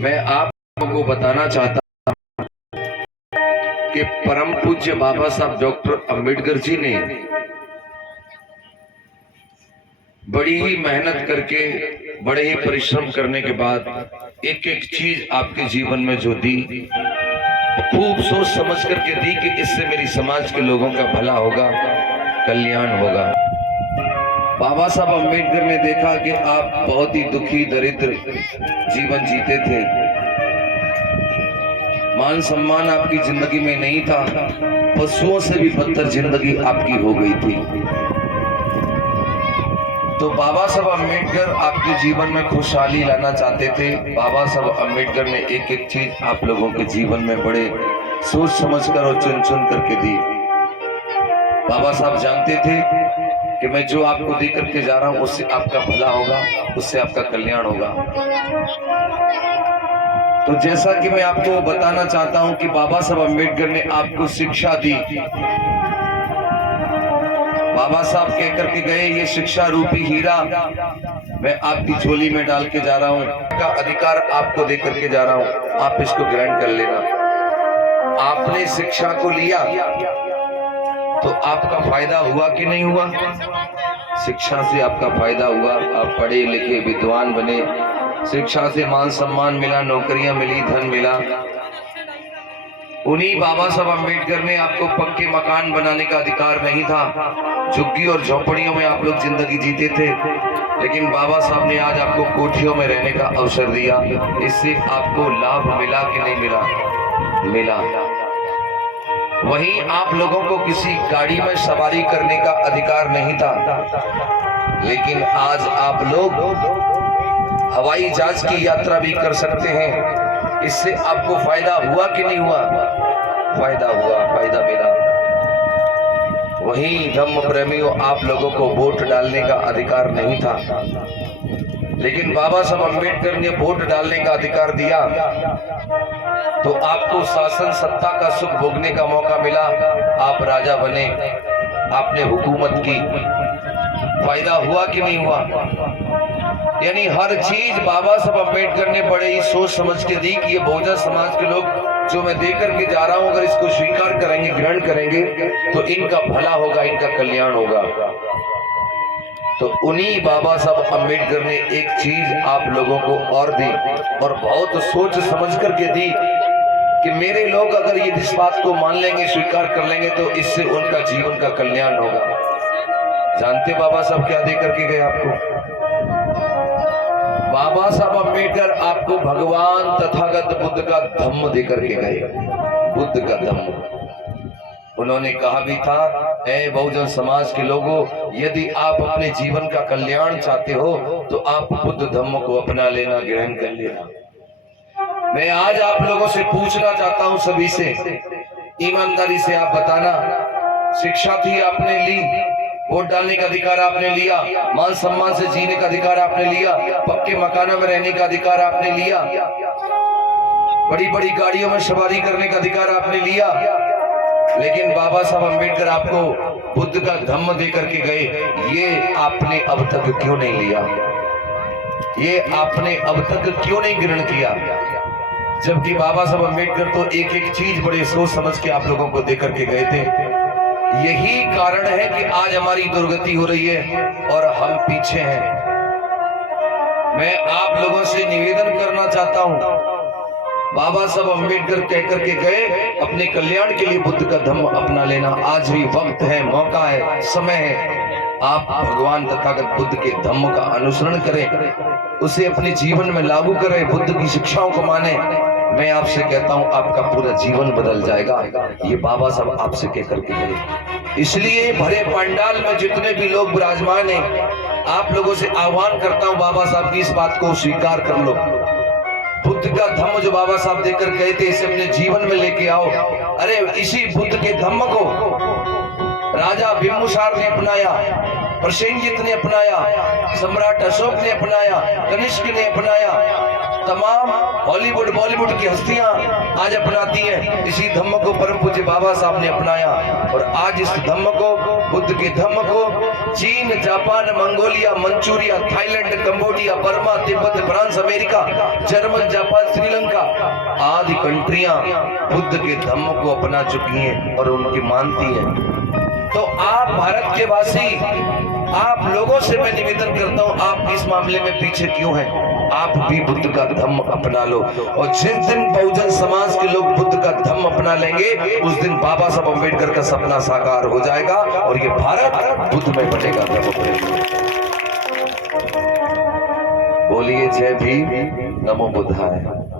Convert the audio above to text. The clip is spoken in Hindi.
मैं आप लोगों को बताना चाहता हूं कि परम पूज्य बाबा साहब डॉक्टर अंबेडकर जी ने बड़ी ही मेहनत करके, बड़े ही परिश्रम करने के बाद एक एक चीज आपके जीवन में जो दी, खूब सोच समझ करके दी कि इससे मेरी समाज के लोगों का भला होगा, कल्याण होगा। बाबा साहब अंबेडकर ने देखा कि आप बहुत ही दुखी दरिद्र जीवन जीते थे, मान सम्मान आपकी जिंदगी में नहीं था, पशुओं से भी बदतर जिंदगी आपकी हो गई थी। तो बाबा साहब अंबेडकर आपके जीवन में खुशहाली लाना चाहते थे। बाबा साहब अंबेडकर ने एक एक चीज आप लोगों के जीवन में बड़े सोच समझकर और चुन चुन करके दी। बाबा साहब जानते थे कि मैं जो आपको दे करके जा रहा हूं उससे आपका भला होगा, उससे आपका कल्याण होगा। तो जैसा कि मैं आपको बताना चाहता हूं कि बाबा साहब अंबेडकर ने आपको शिक्षा दी। बाबा साहब कह करके गए, ये शिक्षा रूपी हीरा मैं आपकी झोली में डाल के जा रहा हूं, का अधिकार आपको दे करके जा रहा हूं, आप इसको ग्रहण कर लेना। आपने शिक्षा को लिया तो आपका फायदा हुआ कि नहीं हुआ? शिक्षा से आपका फायदा हुआ, आप पढ़े लिखे विद्वान बने, शिक्षा से मान सम्मान मिला, नौकरियां मिली, धन मिला। उन्हीं बाबा साहब अंबेडकर ने आपको पक्के मकान बनाने का अधिकार नहीं था, झुग्गी और झोपड़ियों में आप लोग जिंदगी जीते थे, लेकिन बाबा साहब ने आज आपको कोठियों में रहने का अवसर दिया। इससे आपको लाभ मिला कि नहीं मिला? मिला। वहीं आप लोगों को किसी गाड़ी में सवारी करने का अधिकार नहीं था, लेकिन आज आप लोग हवाई जहाज की यात्रा भी कर सकते हैं। इससे आपको फायदा हुआ कि नहीं हुआ? फायदा हुआ, फायदा मिला। वहीं धम्म प्रेमियों, आप लोगों को वोट डालने का अधिकार नहीं था, लेकिन बाबा साहब अंबेडकर ने वोट डालने का अधिकार दिया तो आपको शासन सत्ता का सुख भोगने का मौका मिला। आप राजा बने, आपने हुकूमत की, फायदा हुआ कि नहीं हुआ? यानी हर चीज बाबा साहब अंबेडकर ने बड़े ही सोच समझ के दी कि ये बहुजन समाज के लोग जो मैं देकर के जा रहा हूं, अगर इसको स्वीकार करेंगे, ग्रहण करेंगे तो इनका भला होगा, इनका कल्याण होगा। तो उन्हीं बाबा साहब अंबेडकर ने एक चीज आप लोगों को और दी, और बहुत सोच समझ करके दी कि मेरे लोग अगर ये इस बात को मान लेंगे, स्वीकार कर लेंगे तो इससे उनका जीवन का कल्याण होगा। जानते बाबा साहब क्या दे करके गए आपको? बाबा साहब अंबेडकर आपको भगवान तथागत बुद्ध का धम्म दे करके गए, बुद्ध का धम्म। उन्होंने कहा भी था, ऐ बहुजन समाज के लोगों, यदि आप अपने जीवन का कल्याण चाहते हो तो आप बुद्ध धम्म को अपना लेना, ग्रहण कर लेना। मैं आज आप लोगों से पूछना चाहता हूं, सभी से ईमानदारी से आप बताना, शिक्षा थी आपने ली, वोट डालने का अधिकार आपने लिया, मान सम्मान से जीने का अधिकार आपने लिया, पक्के मकानों में रहने का अधिकार आपने लिया, बड़ी बड़ी गाड़ियों में सवारी करने का अधिकार आपने लिया, लेकिन बाबा साहब अंबेडकर आपको बुद्ध का धम्म दे करके गए, ये आपने अब तक क्यों नहीं लिया? ये आपने अब तक क्यों नहीं ग्रहण किया? जबकि बाबा साहब अंबेडकर तो एक एक चीज बड़े सोच समझ के आप लोगों को दे करके गए थे। यही कारण है कि आज हमारी दुर्गति हो रही है और हम पीछे हैं। मैं आप लोगों से निवेदन करना चाहता हूं, बाबा साहब अंबेडकर कह करके गए, अपने कल्याण के लिए बुद्ध का धम्म अपना लेना। आज भी वक्त है, मौका है, समय है, आप भगवान तथागत बुद्ध के धम्म का अनुसरण करें, उसे अपने जीवन में लागू करें, बुद्ध की शिक्षाओं को माने। मैं आपसे कहता हूं, आपका पूरा जीवन बदल जाएगा। ये बाबा साहब आपसे कह करके गए। इसलिए भरे पंडाल में जितने भी लोग विराजमान हैं, आप लोगों से आह्वान करता हूं, बाबा साहब की इस बात को स्वीकार कर लो। बुद्ध का धम्म जो बाबा साहब देकर गए थे, इसे अपने जीवन में लेके आओ। अरे इसी बुद्ध के धम्म को राजा बिम्बुसार ने अपनाया, प्रसेनजित ने अपनाया, सम्राट अशोक ने अपनाया, कनिष्क ने अपनाया, तमाम हॉलीवुड बॉलीवुड की हस्तियां आज अपनाती हैं। इसी धम्म को परम पूज्य बाबा साहब ने अपनाया और आज इस धम्म को, बुद्ध के धम्म को चीन, Japan, Mongolia, Manchuria, Thailand, Cambodia, Burma, Tibet, France, America, German, Japan, Sri Lanka आदि कंट्रियां बुद्ध के धम्म को अपना चुकी हैं और उनकी मानती हैं। तो आप भारत के वासी, आप लोगों से मैं निवेदन करता हूं, आप इस मामले में पीछे क्यों हैं? आप भी बुद्ध का धम्म अपना लो और जिस दिन बहुजन समाज के लोग बुद्ध का धम्म अपना लेंगे उस दिन बाबा साहब अम्बेडकर का सपना साकार हो जाएगा और ये भारत बुद्ध में बनेगा। बोलिए जय भीम, नमो बुद्धाय।